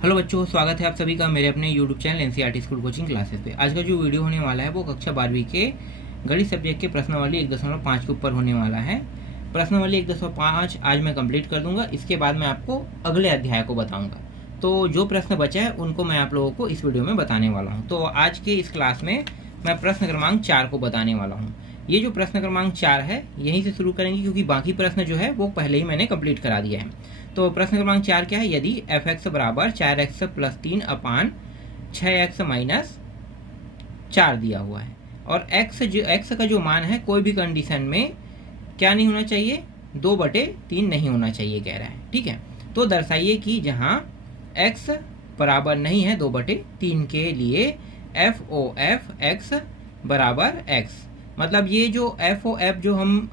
Hello बच्चों, स्वागत है आप सभी का मेरे अपने YouTube channel NCERT school coaching classes पे। आज का जो वीडियो होने वाला है वो कक्षा 12वीं के गणित सब्जेक्ट के प्रश्नावली 1.5 के ऊपर होने वाला है। प्रश्नावली 1.5 आज मैं कंप्लीट कर दूंगा। इसके बाद मैं आपको अगले अध्याय को बताऊंगा। तो जो प्रश्न बचा है उनको मैं आप लोगों को इस वीडियो में बताने वाला हूँ। तो आज के इस क्लास में मैं प्रश्न क्रमांक 4 को बताने वाला हूँ। ये जो प्रश्न क्रमांक 4 है यहीं से शुरू करेंगे, क्योंकि बाकी प्रश्न जो है वो पहले ही मैंने कंप्लीट करा दिया है। तो प्रश्न क्रमांक 4 क्या है? यदि एफ एक्स बराबर 4x प्लस 3 अपान 6x माइनस 4 दिया हुआ है और x का जो मान है कोई भी कंडीशन में क्या नहीं होना चाहिए, 2/3 नहीं होना चाहिए कह रहा है। ठीक है, तो दर्शाइए कि जहां x बराबर नहीं है 2/3 के लिए एफ ओ एफ एक्स बराबर x, मतलब ये जो एफ ओ एफ जो हम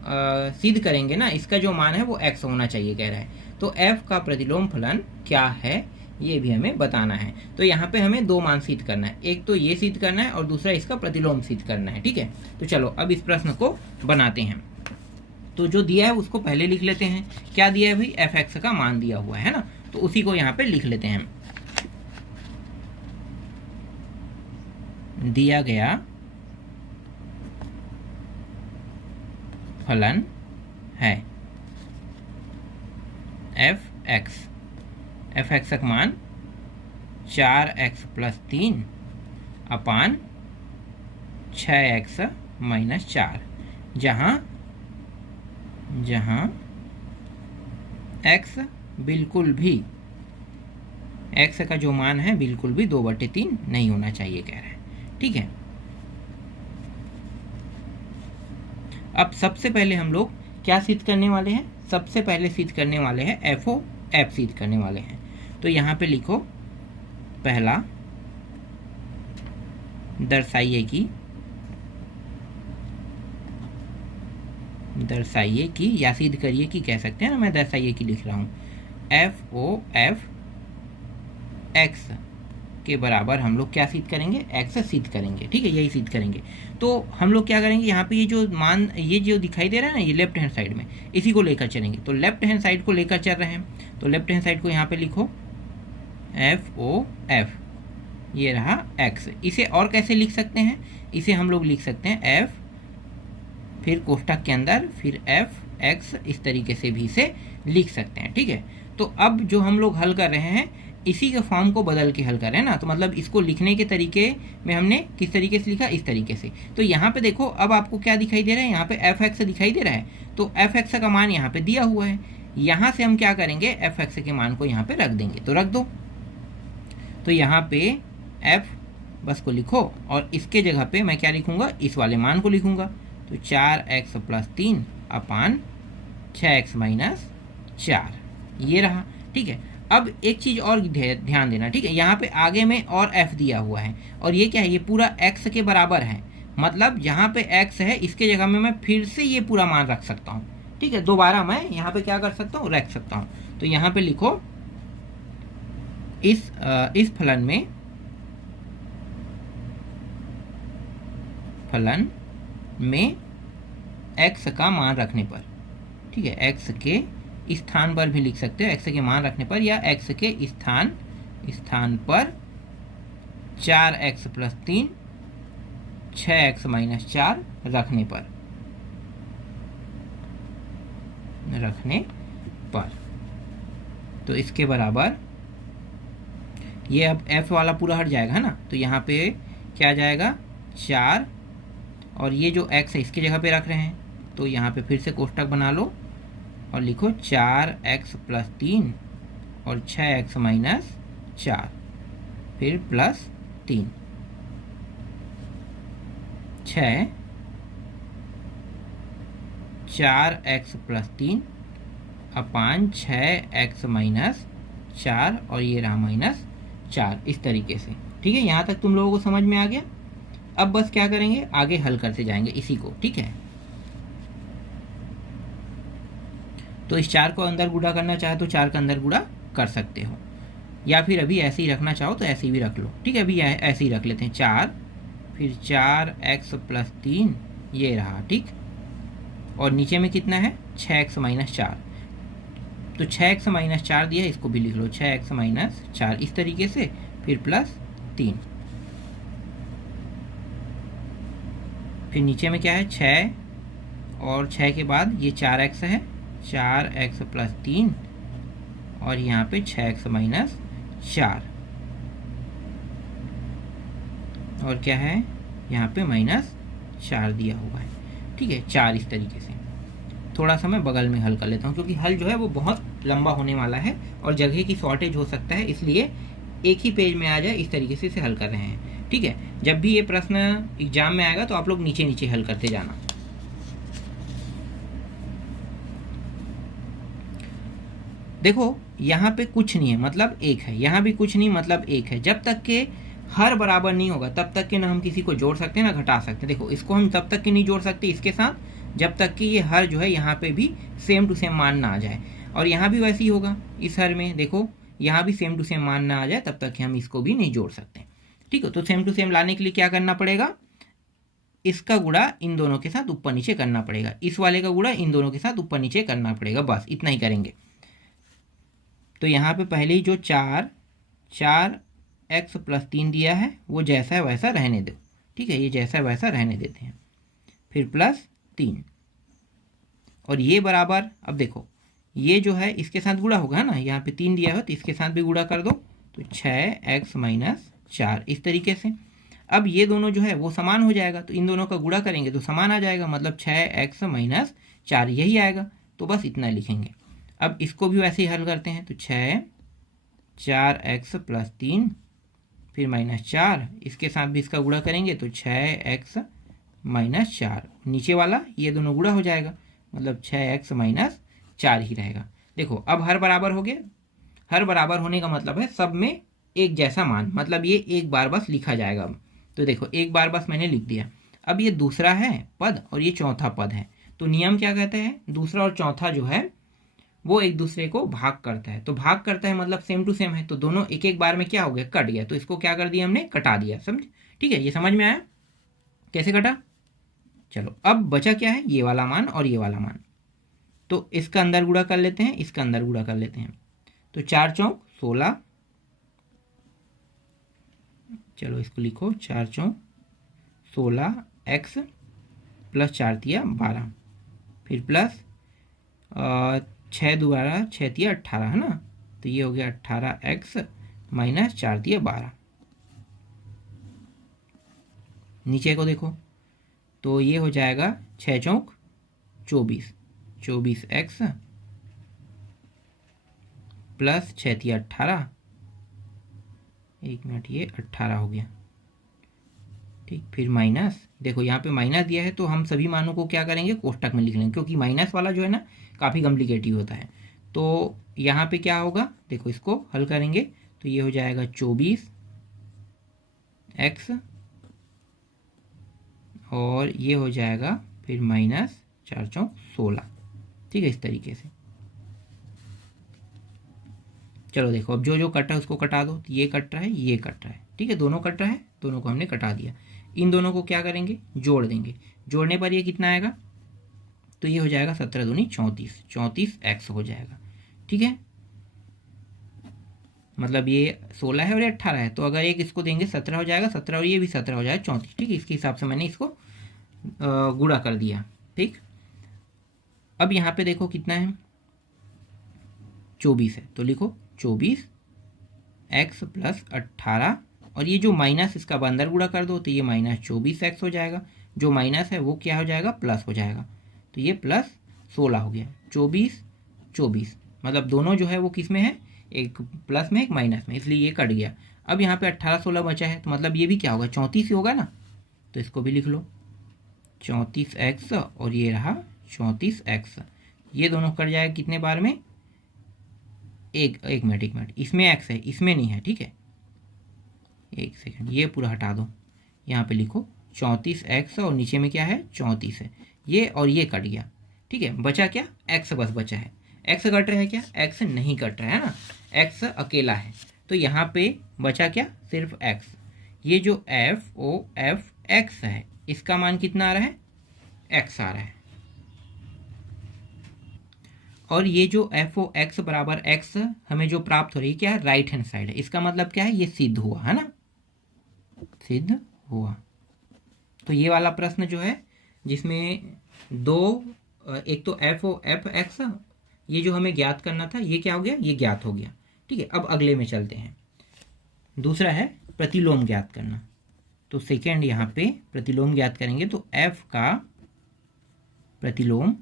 सिद्ध करेंगे ना, इसका जो मान है वो x होना चाहिए कह रहा है। तो f का प्रतिलोम फलन क्या है ये भी हमें बताना है। तो यहाँ पे हमें दो मान सिद्ध करना है, एक तो ये सिद्ध करना है और दूसरा इसका प्रतिलोम सिद्ध करना है। ठीक है, तो चलो अब इस प्रश्न को बनाते हैं। तो जो दिया है उसको पहले लिख लेते हैं। क्या दिया है भाई? एफ एक्स का मान दिया हुआ है ना, तो उसी को यहाँ पे लिख लेते हैं। दिया गया फलन है एफ एक्स का मान 4x प्लस 3 अपान 6x माइनस 4, जहाँ x बिल्कुल भी, x का जो मान है बिल्कुल भी 2/3 नहीं होना चाहिए कह रहा है। ठीक है, अब सबसे पहले हम लोग क्या सिद्ध करने वाले हैं? सबसे पहले सिद्ध करने वाले हैं एफ ओ एफ सिद्ध करने वाले हैं। तो यहाँ पे लिखो, पहला दर्शाइए कि या सिद्ध करिए कि कह सकते हैं ना, मैं दर्शाइए कि लिख रहा हूँ। एफ ओ एफ एक्स के बराबर हम लोग क्या सिद्ध करेंगे? एक्स सिद्ध करेंगे। ठीक है, यही सिद्ध करेंगे। तो हम लोग क्या करेंगे, यहाँ पे ये जो मान ये जो दिखाई दे रहा है ना, ये लेफ्ट हैंड साइड में, इसी को लेकर चलेंगे। तो लेफ्ट हैंड साइड को लेकर चल रहे हैं, तो लेफ्ट हैंड साइड को यहाँ पे लिखो एफ ओ एफ, ये रहा एक्स। इसे और कैसे लिख सकते हैं? इसे हम लोग लिख सकते हैं एफ फिर कोष्ठक के अंदर फिर एफ एक्स, इस तरीके से भी इसे लिख सकते हैं। ठीक है, तो अब जो हम लोग हल कर रहे हैं इसी के फॉर्म को बदल के हल कर रहे हैं ना, तो मतलब इसको लिखने के तरीके में हमने किस तरीके से लिखा? इस तरीके से। तो यहाँ पे देखो, अब आपको क्या दिखाई दे रहा है? यहाँ पे एफ एक्स दिखाई दे रहा है, तो एफ एक्स का मान यहाँ पे दिया हुआ है। यहाँ से हम क्या करेंगे? एफ एक्स के मान को यहाँ पे रख देंगे, तो रख दो। तो यहाँ पे एफ बस को लिखो और इसके जगह पे मैं क्या लिखूंगा? इस वाले मान को लिखूंगा। तो 4x प्लस 3 अपान 6x माइनस 4, ये रहा। ठीक है, अब एक चीज और ध्यान देना। ठीक है, यहाँ पे आगे में और f दिया हुआ है और ये क्या है? ये पूरा x के बराबर है, मतलब यहाँ पे x है, इसके जगह में मैं फिर से ये पूरा मान रख सकता हूँ। ठीक है, दोबारा मैं यहाँ पे क्या कर सकता हूँ? रख सकता हूँ। तो यहाँ पे लिखो, इस फलन में x का मान रखने पर, ठीक है, x के स्थान पर भी लिख सकते हो, x के मान रखने पर, या x के स्थान पर 4x प्लस 3 6x माइनस 4 रखने पर, तो इसके बराबर ये अब f वाला पूरा हट जाएगा ना, तो यहाँ पे क्या जाएगा? 4, और ये जो x है इसकी जगह पे रख रहे हैं, तो यहाँ पे फिर से कोष्ठक बना लो और लिखो 4x प्लस 3 और 6x माइनस 4 फिर प्लस 3, 4x प्लस 3 अपान 6x माइनस 4 और ये रहा माइनस 4, इस तरीके से। ठीक है, यहाँ तक तुम लोगों को समझ में आ गया? अब बस क्या करेंगे? आगे हल करते जाएंगे इसी को। ठीक है, तो इस 4 को अंदर गुणा करना चाहे तो 4 का अंदर गुणा कर सकते हो, या फिर अभी ऐसे ही रखना चाहो तो ऐसे ही भी रख लो। ठीक है, अभी ऐसे ही रख लेते हैं। 4 फिर 4x प्लस 3, ये रहा। ठीक, और नीचे में कितना है? 6x माइनस 4, तो 6x माइनस 4 दिया है, इसको भी लिख लो 6x माइनस 4 इस तरीके से, फिर प्लस 3, फिर नीचे में क्या है 6 और 6 के बाद ये 4x है, 4x प्लस 3 और यहाँ पे 6x माइनस 4 और क्या है यहाँ पे माइनस 4 दिया हुआ है। ठीक है, 4 इस तरीके से। थोड़ा सा मैं बगल में हल कर लेता हूँ क्योंकि हल जो है वो बहुत लंबा होने वाला है और जगह की शॉर्टेज हो सकता है, इसलिए एक ही पेज में आ जाए इस तरीके से इसे हल कर रहे हैं। ठीक है, जब भी ये प्रश्न एग्जाम में आएगा तो आप लोग नीचे नीचे हल करते जाना। देखो यहाँ पे कुछ नहीं है मतलब 1 है, यहाँ भी कुछ नहीं मतलब 1 है। जब तक के हर बराबर नहीं होगा तब तक के ना हम किसी को जोड़ सकते हैं ना घटा सकते हैं। देखो इसको हम तब तक के नहीं जोड़ सकते इसके साथ जब तक कि ये हर जो है यहाँ पे भी सेम टू सेम मान ना आ जाए, और यहाँ भी वैसे ही होगा इस हर में। देखो यहाँ भी सेम टू सेम मान ना आ जाए तब तक कि हम इसको भी नहीं जोड़ सकते। ठीक है, तो सेम टू सेम लाने के लिए क्या करना पड़ेगा, इसका गुणा इन दोनों के साथ ऊपर नीचे करना पड़ेगा, इस वाले का गुणा इन दोनों के साथ ऊपर नीचे करना पड़ेगा, बस इतना ही करेंगे। तो यहाँ पे पहले ही जो 4x प्लस 3 दिया है वो जैसा है वैसा रहने दो। ठीक है, ये जैसा वैसा रहने देते हैं, फिर प्लस 3 और ये बराबर, अब देखो ये जो है इसके साथ गुणा होगा ना, यहाँ पे 3 दिया हो तो इसके साथ भी गुणा कर दो, तो 6x माइनस 4 इस तरीके से। अब ये दोनों जो है वो समान हो जाएगा तो इन दोनों का गुणा करेंगे तो समान आ जाएगा, मतलब 6x माइनस 4 यही आएगा, तो बस इतना लिखेंगे। अब इसको भी वैसे ही हल करते हैं, तो 4x प्लस 3 फिर माइनस 4, इसके साथ भी इसका गुणा करेंगे तो 6x माइनस 4, नीचे वाला ये दोनों गुणा हो जाएगा, मतलब 6x माइनस 4 ही रहेगा। देखो अब हर बराबर हो गया, हर बराबर होने का मतलब है सब में एक जैसा मान, मतलब ये एक बार बस लिखा जाएगा। अब तो देखो एक बार बस मैंने लिख दिया। अब ये दूसरा है पद और ये चौथा पद है, तो नियम क्या कहते हैं, दूसरा और चौथा जो है वो एक दूसरे को भाग करता है, तो भाग करता है मतलब सेम टू सेम है, तो दोनों एक एक बार में क्या हो गया कट गया, तो इसको क्या कर दिया हमने कटा दिया, समझ। ठीक है, ये समझ में आया कैसे कटा। चलो अब बचा क्या है, ये वाला मान और ये वाला मान, तो इसका अंदर गुणा कर लेते हैं, इसका अंदर गुणा कर लेते हैं, तो 4 चौक 16, चलो इसको लिखो 4 चौक 16 x प्लस 4 तिया 12, फिर प्लस 6 दोबारा 6 तिया 18 है ना, तो ये हो गया 18x माइनस 4 तिया 12। नीचे को देखो तो ये हो जाएगा 6 चौक 24, 24x प्लस 6 तिया 18, एक मिनट ये 18 हो गया। ठीक, फिर माइनस, देखो यहाँ पे माइनस दिया है तो हम सभी मानों को क्या करेंगे कोष्टक में लिख लेंगे, क्योंकि माइनस वाला जो है ना काफ़ी कॉम्प्लिकेटिव होता है। तो यहाँ पे क्या होगा, देखो इसको हल करेंगे तो ये हो जाएगा 24x और ये हो जाएगा फिर माइनस 4 चौक 16। ठीक है, इस तरीके से। चलो देखो अब जो जो कट रहा है उसको कटा दो, तो ये कट रहा है ये कट रहा है, ठीक है दोनों कट रहा है, दोनों को हमने कटा दिया। इन दोनों को क्या करेंगे जोड़ देंगे, जोड़ने पर ये कितना आएगा, तो ये हो जाएगा 17 दूनी 34, 34x हो जाएगा। ठीक है, मतलब ये 16 है और ये 18 है, तो अगर एक इसको देंगे 17 हो जाएगा, 17 और ये भी 17 हो जाएगा 34। ठीक है, इसके हिसाब से मैंने इसको गुणा कर दिया। ठीक, अब यहाँ पे देखो कितना है 24 है, तो लिखो 24x प्लस 18 और ये जो माइनस इसका अंदर गुणा कर दो तो ये माइनस 24x हो जाएगा, जो माइनस है वो क्या हो जाएगा प्लस हो जाएगा, तो ये प्लस 16 हो गया। 24 24 मतलब दोनों जो है वो किस में है, एक प्लस में एक माइनस में, इसलिए ये कट गया। अब यहाँ पे 18 16 बचा है तो मतलब ये भी क्या होगा 34 ही होगा ना, तो इसको भी लिख लो 34x और ये रहा 34x, ये दोनों कट जाएगा कितने बार में, एक मिनट इसमें x है इसमें नहीं है। ठीक है, एक सेकंड ये पूरा हटा दो, यहाँ पे लिखो 34x और नीचे में क्या है 34 है, ये और ये कट गया। ठीक है, बचा क्या x बस बचा है, x कट रहा है क्या, x नहीं कट रहा है ना, x अकेला है, तो यहाँ पे बचा क्या सिर्फ x। ये जो f(x) है इसका मान कितना आ रहा है x आ रहा है, और ये जो एफ ओ एक्स बराबर एक्स हमें जो प्राप्त हो रही है क्या है, राइट हैंड साइड है। इसका मतलब क्या है, ये सिद्ध हुआ है ना, सिद्ध हुआ। तो ये वाला प्रश्न जो है जिसमें दो, एक तो एफ ओ एफ एक्स, ये जो हमें ज्ञात करना था ये क्या हो गया, ये ज्ञात हो गया। ठीक है, अब अगले में चलते हैं। दूसरा है प्रतिलोम ज्ञात करना। तो सेकेंड यहाँ पे प्रतिलोम ज्ञात करेंगे, तो एफ का प्रतिलोम,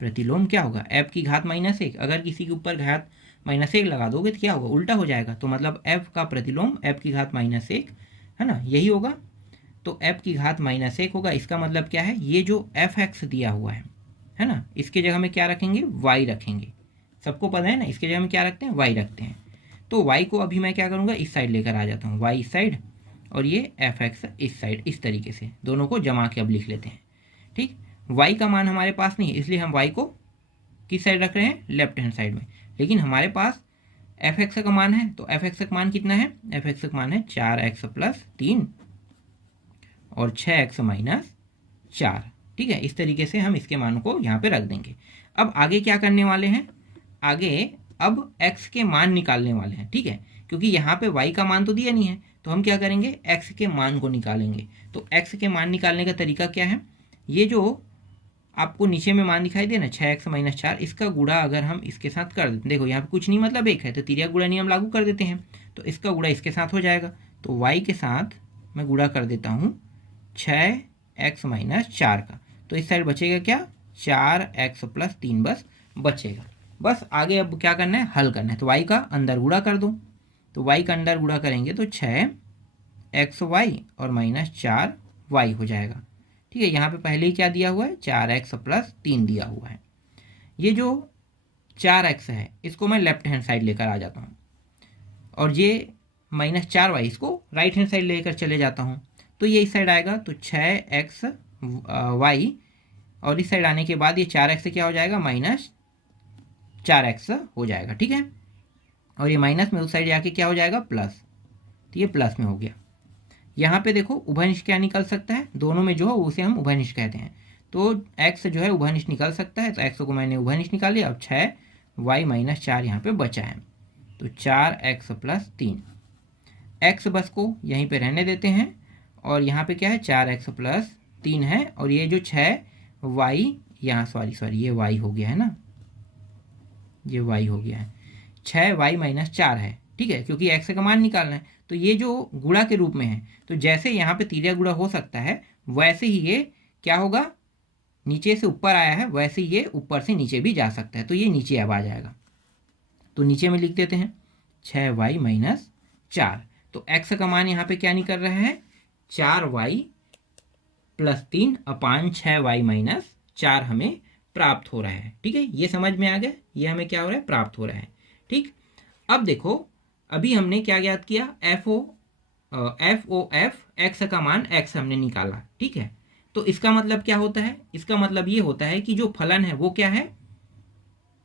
प्रतिलोम क्या होगा, एफ की घात -1। अगर किसी के ऊपर घात -1 लगा दोगे तो क्या होगा, उल्टा हो जाएगा। तो मतलब एफ का प्रतिलोम एफ की घात -1 है ना, यही होगा। तो एफ की घात -1 होगा। इसका मतलब क्या है, ये जो एफ एक्स दिया हुआ है ना, इसके जगह में क्या रखेंगे, वाई रखेंगे। सबको पता है ना, इसके जगह में क्या रखते हैं, वाई रखते हैं। तो वाई को अभी मैं क्या करूँगा, इस साइड लेकर आ जाता हूँ, वाई इस साइड और ये एफ एक्स इस साइड। इस तरीके से दोनों को जमा के अब लिख लेते हैं। ठीक, वाई का मान हमारे पास नहीं है, इसलिए हम वाई को किस साइड रख रहे हैं, लेफ्ट हैंड साइड में। लेकिन हमारे पास एफ एक्स का मान है, तो एफ एक्स का मान कितना है, एफ एक्स का मान है 4x + 3 और 6x - 4। ठीक है, इस तरीके से हम इसके मान को यहाँ पे रख देंगे। अब आगे क्या करने वाले हैं, आगे अब x के मान निकालने वाले हैं। ठीक है, क्योंकि यहाँ पे y का मान तो दिया नहीं है, तो हम क्या करेंगे, x के मान को निकालेंगे। तो x के मान निकालने का तरीका क्या है, ये जो आपको नीचे में मान दिखाई दे ना 6x - 4, इसका गुणा अगर हम इसके साथ कर देते, देखो यहाँ पे कुछ नहीं मतलब एक है, तो तिर्यक गुणा नियम लागू कर देते हैं, तो इसका गुणा इसके साथ हो जाएगा। तो y के साथ मैं गुणा कर देता हूँ 6x - 4 का, तो इस साइड बचेगा क्या, 4x + 3 बस बचेगा। बस आगे अब क्या करना है, हल करना है। तो y का अंदर गुणा कर दो, तो y का अंदर गुणा करेंगे तो 6xy और -4y हो जाएगा। ठीक है, यहाँ पे पहले ही क्या दिया हुआ है, 4x + 3 दिया हुआ है। ये जो 4x है इसको मैं लेफ्ट हैंड साइड लेकर आ जाता हूँ, और ये -4y इसको राइट हैंड साइड लेकर चले जाता हूँ। तो ये इस साइड आएगा, तो 6xy और इस साइड आने के बाद ये 4x से क्या हो जाएगा, -4x हो जाएगा। ठीक है, और ये माइनस में उस साइड जाके क्या हो जाएगा, प्लस। तो ये प्लस में हो गया। यहाँ पे देखो उभयनिष्ठ क्या निकल सकता है, दोनों में जो है उसे हम उभयनिष्ठ कहते हैं। तो x जो है उभयनिष्ठ निकल सकता है, तो x को मैंने उभयनिष्ठ निकाल लिया। अब 6y - 4 यहाँ पे बचा है, तो 4x + 3। x बस को यहीं पे रहने देते हैं, और यहाँ पे क्या है, 4x + 3 है, और ये जो 6y यहाँ सॉरी ये y हो गया है ना, ये y हो गया है, 6y - 4 है। ठीक है, क्योंकि x का मान निकालना है, तो ये जो गुणा के रूप में है, तो जैसे यहाँ पे तिर्यक गुणा हो सकता है वैसे ही ये क्या होगा, नीचे से ऊपर आया है वैसे ही ये ऊपर से नीचे भी जा सकता है। तो ये नीचे अब आ जाएगा, तो नीचे में लिख देते हैं 6y - 4। तो x का मान यहाँ पे क्या निकल रहा है, 4y + 3 अपान 6y - 4 हमें प्राप्त हो रहा है। ठीक है, ये समझ में आ गया, ये हमें क्या हो रहा है, प्राप्त हो रहा है। ठीक, अब देखो अभी हमने क्या ज्ञात किया, एफ ओ एफ एक्स का मान x हमने निकाला। ठीक है, तो इसका मतलब क्या होता है, इसका मतलब ये होता है कि जो फलन है वो क्या है,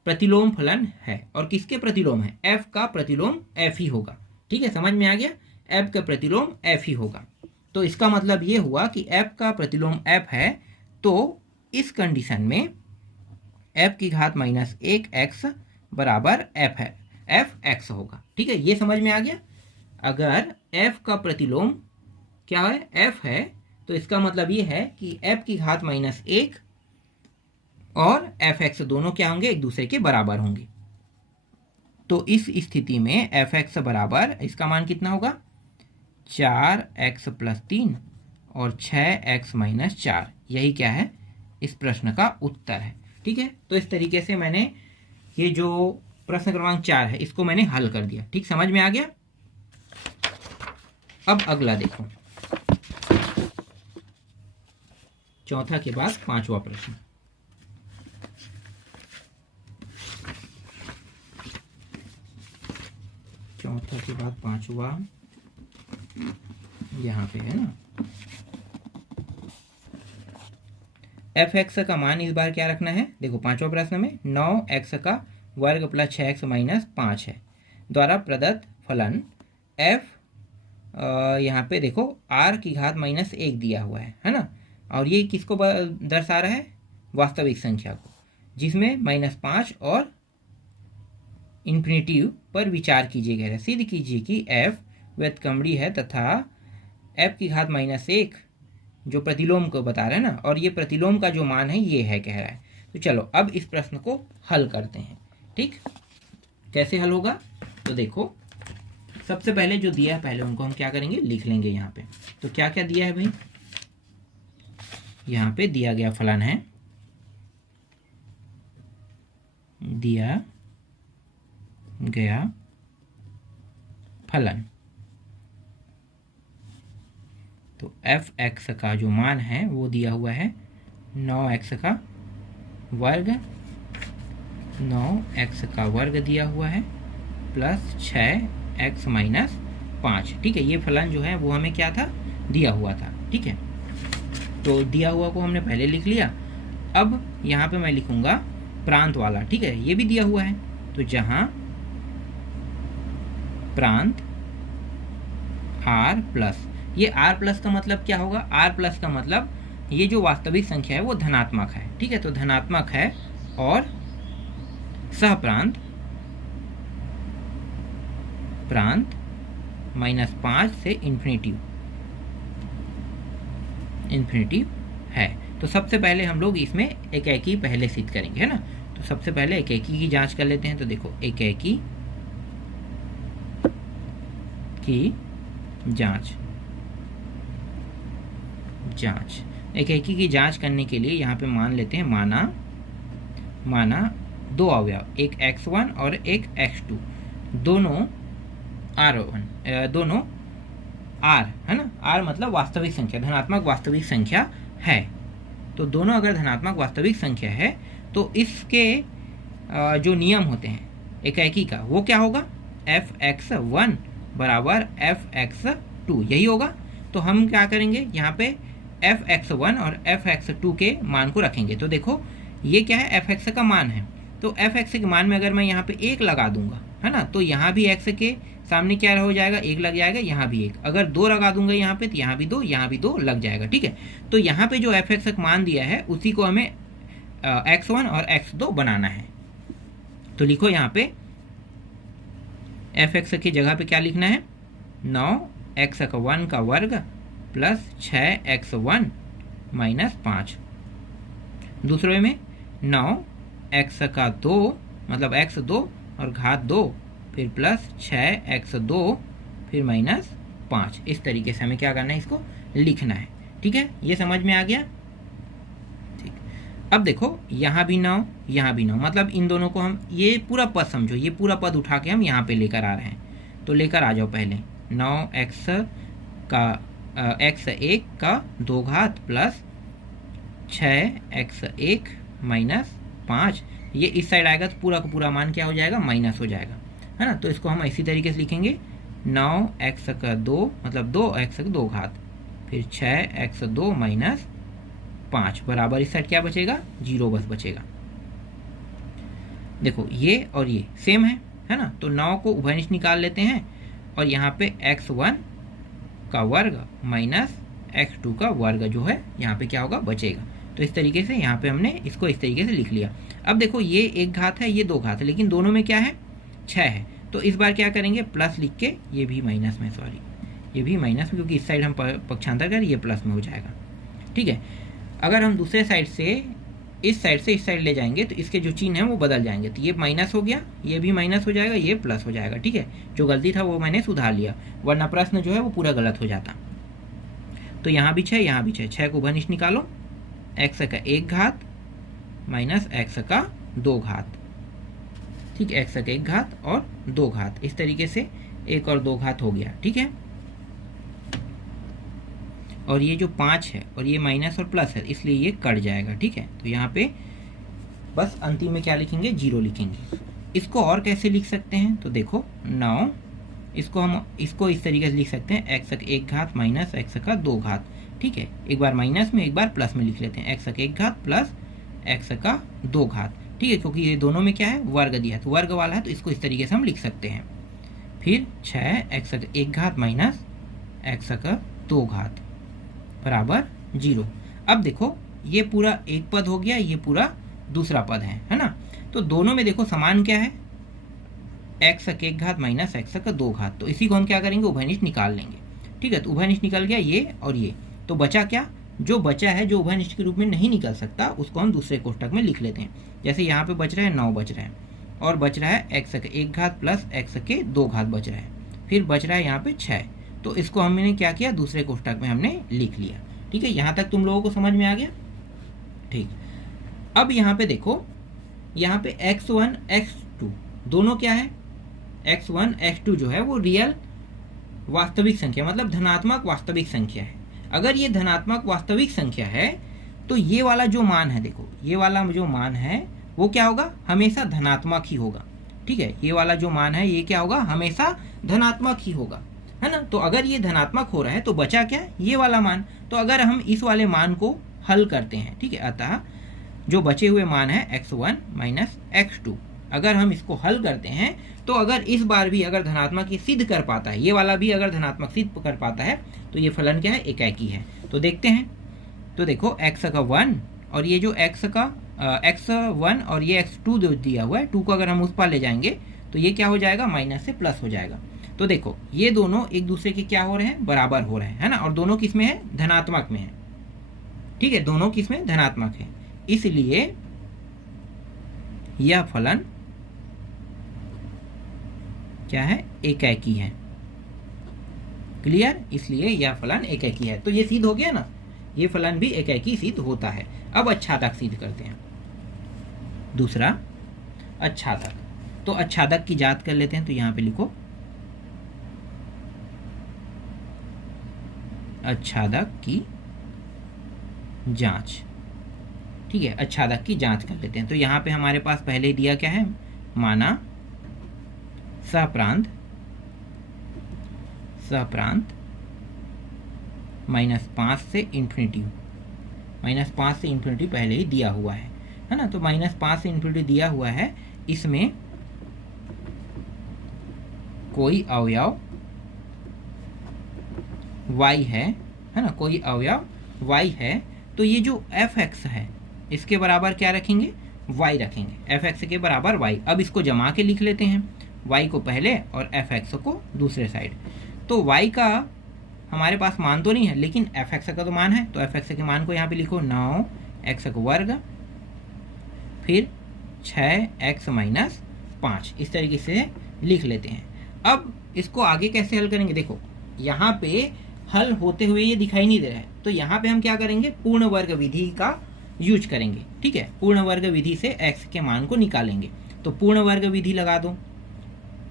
प्रतिलोम फलन है। और किसके प्रतिलोम है, f का प्रतिलोम f ही होगा। ठीक है, समझ में आ गया, f का प्रतिलोम f ही होगा। तो इसका मतलब ये हुआ कि f का प्रतिलोम f है, तो इस कंडीशन में f की घात -1 x बराबर f है, f x होगा। ठीक है, ये समझ में आ गया। अगर f का प्रतिलोम क्या है, f है, तो इसका मतलब ये है कि f की घात -1 और एफ एक्स दोनों क्या होंगे, एक दूसरे के बराबर होंगे। तो इस स्थिति में एफ एक्स बराबर, इसका मान कितना होगा, 4x + 3 और 6x - 4। यही क्या है, इस प्रश्न का उत्तर है। ठीक है, तो इस तरीके से मैंने ये जो प्रश्न क्रमांक 4 है इसको मैंने हल कर दिया। ठीक, समझ में आ गया। अब अगला देखो, चौथा के बाद पांचवा प्रश्न। चौथा के बाद पांचवा यहाँ पे है ना, एफ एक्स का मान इस बार क्या रखना है, देखो पांचवा प्रश्न में 9x का वर्ग + 6x - 5 है द्वारा प्रदत्त फलन f, यहाँ पे देखो r की घात -1 दिया हुआ है ना, और ये किसको दर्शा रहा है, वास्तविक संख्या को, जिसमें -5 और इन्फिनिटी पर विचार कीजिएगा। सिद्ध कीजिए कि f व्युत्क्रमणीय है तथा f की घात -1 जो प्रतिलोम को बता रहा है ना, और ये प्रतिलोम का जो मान है ये है कह रहा है। तो चलो अब इस प्रश्न को हल करते हैं। ठीक, कैसे हल होगा? तो देखो, सबसे पहले जो दिया है पहले उनको हम क्या करेंगे, लिख लेंगे यहाँ पे। तो क्या क्या दिया है भाई? यहाँ पे दिया गया फलन है, दिया गया फलन। तो f(x) का जो मान है वो दिया हुआ है 9x का वर्ग, 9x का वर्ग दिया हुआ है प्लस 6x माइनस 5। ठीक है, ये फलन जो है वो हमें क्या था, दिया हुआ था। ठीक है, तो दिया हुआ को हमने पहले लिख लिया। अब यहाँ पे मैं लिखूंगा प्रांत वाला। ठीक है, ये भी दिया हुआ है, तो जहाँ प्रांत r प्लस, ये r प्लस का मतलब क्या होगा? r प्लस का मतलब ये जो वास्तविक संख्या है वो धनात्मक है। ठीक है, तो धनात्मक है और सहप्रांत प्रांत -5 से इन्फिनिटी है। तो सबसे पहले हम लोग इसमें एकेकी पहले सिद्ध करेंगे, है ना। तो सबसे पहले एकेकी की जांच कर लेते हैं। तो देखो, एकेकी की जांच एकेकी की जांच करने के लिए यहाँ पे मान लेते हैं, माना दो अवयव, एक x1 और एक x2, दोनों r1, दोनों r है ना। r मतलब वास्तविक संख्या, धनात्मक वास्तविक संख्या है। तो दोनों अगर धनात्मक वास्तविक संख्या है तो इसके जो नियम होते हैं एकेकी का वो क्या होगा? f(x1) बराबर f(x2), यही होगा। तो हम क्या करेंगे, यहाँ पे f(x1) और f(x2) के मान को रखेंगे। तो देखो, ये क्या है, f(x) का मान है। तो f(x) के मान में अगर मैं यहाँ पे 1 लगा दूंगा, है ना, तो यहाँ भी x के सामने क्या हो जाएगा, 1 लग जाएगा, यहाँ भी 1। अगर 2 लगा दूंगा यहाँ पे, तो यहाँ भी 2, यहाँ भी 2 लग जाएगा। ठीक है, तो यहाँ पे जो f(x) का मान दिया है उसी को हमें x1 और x2 बनाना है। तो लिखो यहाँ पे f(x) की जगह पे क्या लिखना है, 9x1 का वर्ग प्लस 6x1 माइनस 5। दूसरे में 9x का 2 मतलब x2 और घात 2, फिर प्लस 6x2 फिर माइनस 5। इस तरीके से हमें क्या करना है, इसको लिखना है। ठीक है, ये समझ में आ गया। ठीक, अब देखो, यहाँ भी 9, यहाँ भी 9, मतलब इन दोनों को हम, ये पूरा पद समझो, ये पूरा पद उठा के हम यहाँ पे लेकर आ रहे हैं। तो लेकर आ जाओ पहले 9x का x1 का 2 घात प्लस 6x1 माइनस 5। ये इस साइड आएगा तो पूरा का पूरा मान क्या हो जाएगा, माइनस हो जाएगा, है ना। तो इसको हम इसी तरीके से लिखेंगे 9x का 2 मतलब 2x का 2 घात फिर 6x2 माइनस 5 बराबर इस साइड क्या बचेगा, 0 बस बचेगा। देखो, ये और ये सेम है ना। तो 9 को उभयनिष्ठ निकाल लेते हैं और यहाँ पे x1 का वर्ग माइनस x2 का वर्ग जो है यहाँ पे क्या होगा, बचेगा। तो इस तरीके से यहाँ पे हमने इसको इस तरीके से लिख लिया। अब देखो, ये 1 घात है, ये 2 घात है, लेकिन दोनों में क्या है, 6 है। तो इस बार क्या करेंगे, प्लस लिख के, ये भी माइनस में, सॉरी ये भी माइनस में, क्योंकि इस साइड हम पक्षांतर करें, ये प्लस में हो जाएगा। ठीक है, अगर हम दूसरे साइड से इस साइड ले जाएंगे तो इसके जो चिन्ह हैं वो बदल जाएंगे। तो ये माइनस हो गया, ये भी माइनस हो जाएगा, ये प्लस हो जाएगा। ठीक है, जो गलती था वो मैंने सुधार लिया, वरना प्रश्न जो है वो पूरा गलत हो जाता। तो यहाँ भी 6, यहाँ भी 6, 6 को उभयनिष्ठ निकालो, x का 1 घात माइनस x का 2 घात। ठीक है, x का 1 घात और 2 घात, इस तरीके से 1 और 2 घात हो गया। ठीक है, और ये जो 5 है और ये माइनस और प्लस है, इसलिए ये कट जाएगा। ठीक है, तो यहाँ पे बस अंतिम में क्या लिखेंगे, 0 लिखेंगे। इसको और कैसे लिख सकते हैं, तो देखो 9, इसको इस तरीके से लिख सकते हैं, x का 1 घात माइनस x का 2 घात। ठीक है, एक बार माइनस में एक बार प्लस में लिख लेते हैं, x का 1 घात प्लस x का 2 घात। ठीक है, क्योंकि ये दोनों में क्या है, वर्ग दिया है, तो वर्ग वाला है, तो इसको इस तरीके से हम लिख सकते हैं। फिर 6x का 1 घात माइनस x का 2 घात बराबर 0। अब देखो, ये पूरा एक पद हो गया, ये पूरा दूसरा पद है ना। तो दोनों में देखो समान क्या है, एक्स का एक घात माइनस एक्स का दो घात। तो इसी को हम क्या करेंगे, उभयनिष्ठ निकाल लेंगे। ठीक है, तो उभयनिष्ठ निकल गया ये और ये, तो बचा क्या, जो बचा है जो उभयनिष्ठ के रूप में नहीं निकल सकता उसको हम दूसरे कोष्टक में लिख लेते हैं। जैसे यहाँ पे बच रहा है 9 बच रहा है, और बच रहा है एक्स का एक घात प्लस एक्स के दो घात बच रहा है, फिर बच रहा है यहाँ पे 6। तो इसको हमने क्या किया, दूसरे कोष्टक में हमने लिख लिया। ठीक है, यहाँ तक तुम लोगों को समझ में आ गया। ठीक, अब यहाँ पे देखो, यहाँ पे x1 x2 दोनों क्या है, x1 x2 जो है वो रियल वास्तविक संख्या, मतलब धनात्मक वास्तविक संख्या है। अगर ये धनात्मक वास्तविक संख्या है तो ये वाला जो मान है, देखो ये वाला जो मान है वो क्या होगा, हमेशा धनात्मक ही होगा। ठीक है, ये वाला जो मान है ये क्या होगा, हमेशा धनात्मक ही होगा, है ना। तो अगर ये धनात्मक हो रहा है तो बचा क्या, ये वाला मान। तो अगर हम इस वाले मान को हल करते हैं, ठीक है, अतः जो बचे हुए मान है x1 माइनस x2, अगर हम इसको हल करते हैं तो अगर इस बार भी अगर धनात्मक ये सिद्ध कर पाता है, ये वाला भी अगर धनात्मक सिद्ध कर पाता है तो ये फलन क्या है, एकाकी है। तो देखते हैं, तो देखो x का 1 और ये जो x1 और ये x2 जो दिया हुआ है, 2 को अगर हम उस पर ले जाएंगे तो ये क्या हो जाएगा, माइनस से प्लस हो जाएगा। तो देखो ये दोनों एक दूसरे के क्या हो रहे हैं, बराबर हो रहे हैं, है ना, और दोनों किस में है, धनात्मक में है। ठीक है, दोनों किस में, धनात्मक है, इसलिए यह फलन क्या है, एकाकी है। क्लियर, इसलिए यह फलन एकाकी है। तो ये सिद्ध हो गया ना, ये फलन भी एकाकी सिद्ध होता है। अब अच्छादक सिद्ध करते हैं, दूसरा अच्छादक। तो अच्छादक की जांच कर लेते हैं, तो यहां पे लिखो अच्छादक की जांच। ठीक है, अच्छादक की जांच कर लेते हैं। तो यहाँ पे हमारे पास पहले दिया क्या है, माना सहप्रांत -5 से इन्फिनिटी, -5 से इन्फिनिटी पहले ही दिया हुआ है ना। तो -5 से इन्फिनिटी दिया हुआ है, इसमें कोई अवयव y है ना, कोई अवयव y है। तो ये जो f(x) है इसके बराबर क्या रखेंगे, y रखेंगे, f(x) के बराबर y। अब इसको जमा के लिख लेते हैं, y को पहले और f(x) को दूसरे साइड। तो y का हमारे पास मान तो नहीं है, लेकिन f(x) का तो मान है, तो f(x) के मान को यहाँ पे लिखो 9x वर्ग फिर 6x माइनस 5, इस तरीके से लिख लेते हैं। अब इसको आगे कैसे हल करेंगे, देखो यहाँ पे हल होते हुए ये दिखाई नहीं दे रहा है, तो यहाँ पे हम क्या करेंगे, पूर्ण वर्ग विधि का यूज करेंगे। ठीक है, पूर्ण वर्ग विधि से x के मान को निकालेंगे। तो पूर्ण वर्ग विधि लगा दो,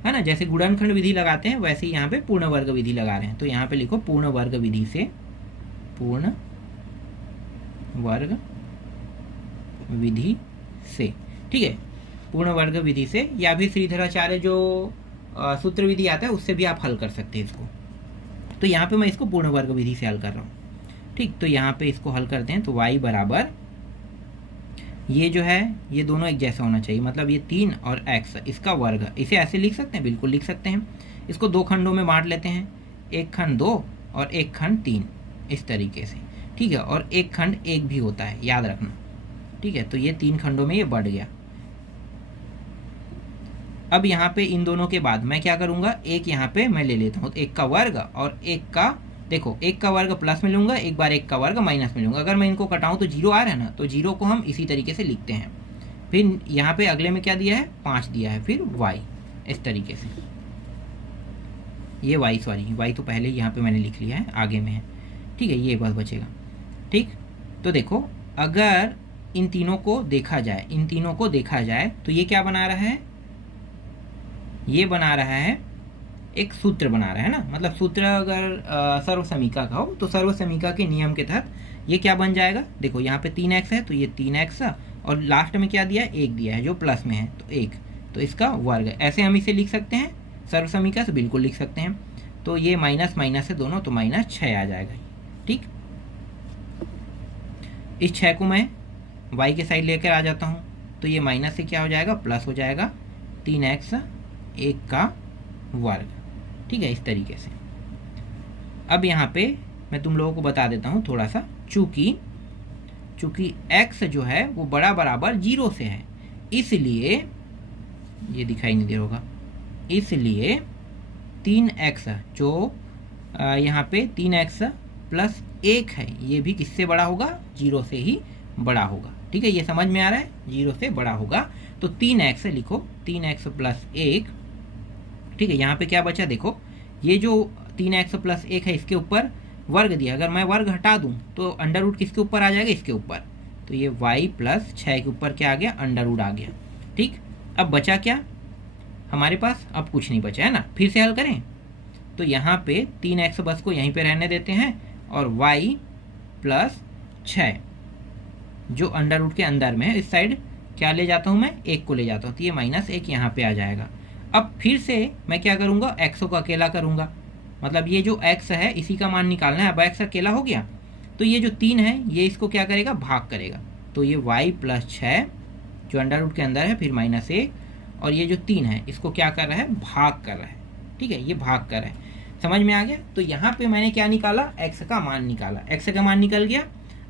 है ना, जैसे गुणनखंड विधि लगाते हैं वैसे ही यहाँ पे पूर्ण वर्ग विधि लगा रहे हैं। तो यहाँ पे लिखो पूर्ण वर्ग विधि से, पूर्ण वर्ग विधि से, ठीक है, पूर्ण वर्ग विधि से, या भी श्रीधराचार्य जो सूत्र विधि आता है उससे भी आप हल कर सकते हैं इसको। तो यहाँ पे मैं इसको पूर्ण वर्ग विधि से हल कर रहा हूँ। ठीक, तो यहाँ पे इसको हल करते हैं, तो y बराबर ये जो है ये दोनों एक जैसा होना चाहिए, मतलब ये 3 और x इसका वर्ग, इसे ऐसे लिख सकते हैं, बिल्कुल लिख सकते हैं। इसको दो खंडों में बांट लेते हैं, एक खंड 2 और एक खंड 3, इस तरीके से। ठीक है, और एक खंड 1 भी होता है, याद रखना। ठीक है, तो ये 3 खंडों में ये बढ़ गया। अब यहाँ पे इन दोनों के बाद मैं क्या करूँगा, एक यहाँ पे मैं ले लेता हूँ, एक का वर्ग और एक का, देखो एक का वर्ग प्लस में लूँगा, एक बार एक का वर्ग माइनस में लूँगा। अगर मैं इनको कटाऊँ तो 0 आ रहा है ना, तो 0 को हम इसी तरीके से लिखते हैं। फिर यहाँ पे अगले में क्या दिया है, 5 दिया है, फिर y, इस तरीके से। ये y, सॉरी y तो पहले ही यहाँ पे मैंने लिख लिया है, आगे में है। ठीक है, ये बस बचेगा। ठीक, तो देखो अगर इन तीनों को देखा जाए, तो ये क्या बना रहा है, ये बना रहा है, एक सूत्र बना रहा है ना, मतलब सूत्र अगर सर्वसमीका का हो तो सर्वसमीका के नियम के तहत ये क्या बन जाएगा, देखो यहाँ पे 3x है तो ये 3x, और लास्ट में क्या दिया है, 1 दिया है जो प्लस में है, तो 1, तो इसका वर्ग। ऐसे हम इसे लिख सकते हैं, सर्वसमीका से बिल्कुल लिख सकते हैं। तो ये माइनस माइनस है दोनों, तो -6 आ जाएगा। ठीक, इस 6 को मैं y के साइड लेकर आ जाता हूँ, तो ये माइनस से क्या हो जाएगा, प्लस हो जाएगा, 3x 1 का वर्ग। ठीक है, इस तरीके से। अब यहाँ पे मैं तुम लोगों को बता देता हूँ थोड़ा सा, चूँकि चूंकि x जो है वो बड़ा बराबर 0 से है, इसलिए ये दिखाई नहीं दे रहा होगा, इसलिए 3x जो यहाँ पे 3x प्लस 1 है, ये भी किससे बड़ा होगा? 0 से ही बड़ा होगा। ठीक है, ये समझ में आ रहा है, 0 से बड़ा होगा। तो 3x लिखो, 3x प्लस 1। ठीक है, यहाँ पे क्या बचा देखो, ये जो 3x प्लस 1 है इसके ऊपर वर्ग दिया, अगर मैं वर्ग हटा दूं तो अंडर रूट किसके ऊपर आ जाएगा? इसके ऊपर। तो ये y प्लस 6 के ऊपर क्या आ गया? अंडर रूट आ गया। ठीक, अब बचा क्या हमारे पास? अब कुछ नहीं बचा है ना। फिर से हल करें तो यहाँ पे 3x बस को यहीं पे रहने देते हैं और y प्लस 6 जो अंडर रूट के अंदर में है, इस साइड क्या ले जाता हूँ मैं? 1 को ले जाता हूँ, तो ये -1 यहाँ पे आ जाएगा। अब फिर से मैं क्या करूँगा? x को अकेला करूँगा, मतलब ये जो x है इसी का मान निकालना है। अब x अकेला हो गया तो ये जो 3 है ये इसको क्या करेगा? भाग करेगा। तो ये y प्लस 6 जो अंडर रूट के अंदर है, फिर -1, और ये जो 3 है इसको क्या कर रहा है? भाग कर रहा है। ठीक है, ये भाग कर रहा है। समझ में आ गया? तो यहाँ पे मैंने क्या निकाला? x का मान निकाला, x का मान निकल गया।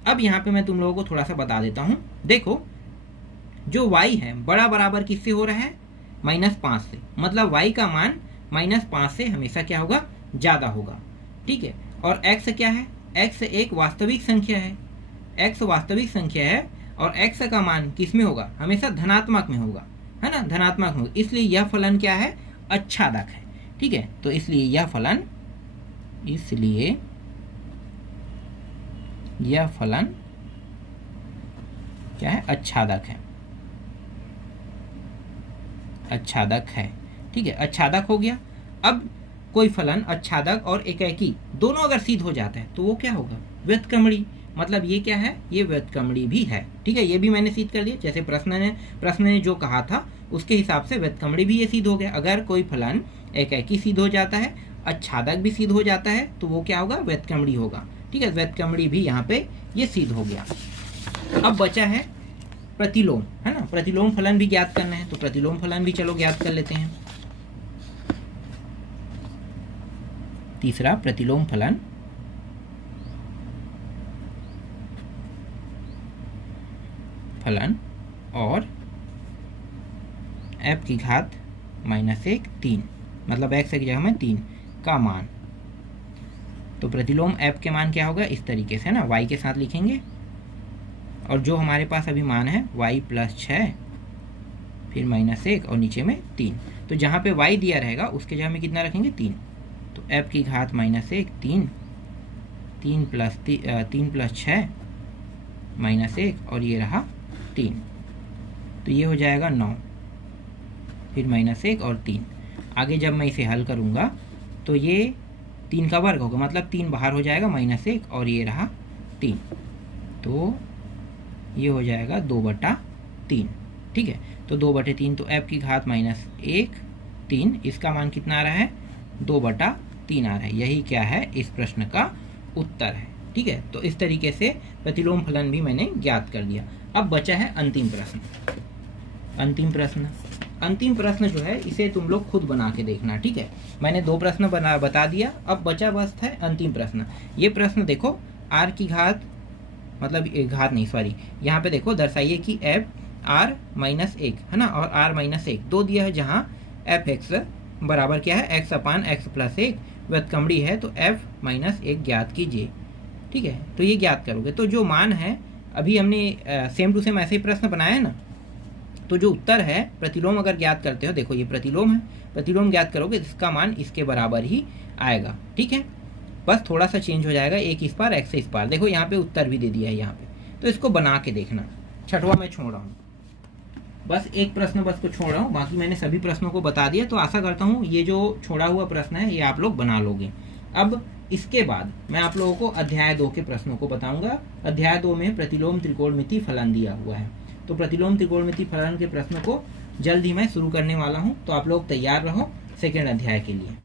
अब यहाँ पे मैं तुम लोगों को थोड़ा सा बता देता हूँ। देखो जो y है बड़ा बराबर किससे हो रहा है? -5 से, मतलब y का मान -5 से हमेशा क्या होगा? ज़्यादा होगा। ठीक है, और x क्या है? x एक वास्तविक संख्या है, x वास्तविक संख्या है और x का मान किस में होगा? हमेशा धनात्मक में होगा, है ना, धनात्मक में होगा। इसलिए यह फलन क्या है? अच्छादक है। ठीक है, तो इसलिए यह फलन क्या है? अच्छादक है, अच्छादक है। ठीक है, अच्छादक हो गया। अब कोई फलन अच्छादक और एकाकी दोनों अगर सिद्ध हो जाते हैं तो वो क्या होगा? व्युत्क्रमणी। मतलब ये क्या है? ये व्युत्क्रमणी भी है। ठीक है, ये भी मैंने सिद्ध कर दिया, जैसे प्रश्न ने जो कहा था उसके हिसाब से व्युत्क्रमणी भी ये सिद्ध हो गया। अगर कोई फलन एकाकी सिद्ध हो जाता है, अच्छादक भी सिद्ध हो जाता है, तो वो क्या होगा? व्युत्क्रमणी होगा। ठीक है, व्युत्क्रमणी भी यहाँ पे ये सिद्ध हो गया। अब बचा है प्रतिलोम, है ना। प्रतिलोम फलन भी ज्ञात करना है, तो प्रतिलोम फलन भी चलो ज्ञात कर लेते हैं। तीसरा प्रतिलोम फलन और f की घात -1 3, मतलब x की जगह में 3 का मान। तो प्रतिलोम f के मान क्या होगा? इस तरीके से, ना, y के साथ लिखेंगे और जो हमारे पास अभी मान है y प्लस 6 फिर -1 और नीचे में 3। तो जहाँ पे y दिया रहेगा उसके जगह में कितना रखेंगे? 3। तो f की घात -1 3 प्लस 6 -1 और ये रहा 3, तो ये हो जाएगा 9, फिर -1 और 3। आगे जब मैं इसे हल करूँगा तो ये 3 का वर्ग होगा, मतलब 3 बाहर हो जाएगा, -1 और ये रहा 3, तो ये हो जाएगा 2/3। ठीक है, तो 2/3, तो f की घात -1 3, इसका मान कितना आ रहा है? 2/3 आ रहा है। यही क्या है? इस प्रश्न का उत्तर है। ठीक है, तो इस तरीके से प्रतिलोम फलन भी मैंने ज्ञात कर दिया। अब बचा है अंतिम प्रश्न। अंतिम प्रश्न जो है इसे तुम लोग खुद बना के देखना। ठीक है, मैंने 2 प्रश्न बता दिया, अब बचा बस है अंतिम प्रश्न। ये प्रश्न देखो, r की घात, मतलब घात नहीं, सॉरी, यहाँ पे देखो दर्शाइए कि f r-1 है ना, और r-1 दो दिया है, जहाँ f(x) बराबर क्या है? x/x + 1 व्युत्क्रमणी है, तो f-1 ज्ञात कीजिए। ठीक है, तो ये ज्ञात करोगे तो जो मान है, अभी हमने सेम टू सेम ऐसे ही प्रश्न बनाया है ना, तो जो उत्तर है प्रतिलोम अगर ज्ञात करते हो, देखो ये प्रतिलोम है, प्रतिलोम ज्ञात करोगे इसका मान इसके बराबर ही आएगा। ठीक है, बस थोड़ा सा चेंज हो जाएगा, एक इस पार x इस पार। देखो यहाँ पे उत्तर भी दे दिया है यहाँ पे, तो इसको बना के देखना। 6वां मैं छोड़ रहा हूँ, बस एक प्रश्न बस को छोड़ रहा हूँ, बाकी मैंने सभी प्रश्नों को बता दिया। तो आशा करता हूँ ये जो छोड़ा हुआ प्रश्न है ये आप लोग बना लोगे। अब इसके बाद मैं आप लोगों को अध्याय 2 के प्रश्नों को बताऊंगा। अध्याय 2 में प्रतिलोम त्रिकोणमिति फलन दिया हुआ है, तो प्रतिलोम त्रिकोणमिति फलन के प्रश्न को जल्द ही मैं शुरू करने वाला हूं, तो आप लोग तैयार रहो सेकेंड अध्याय के लिए।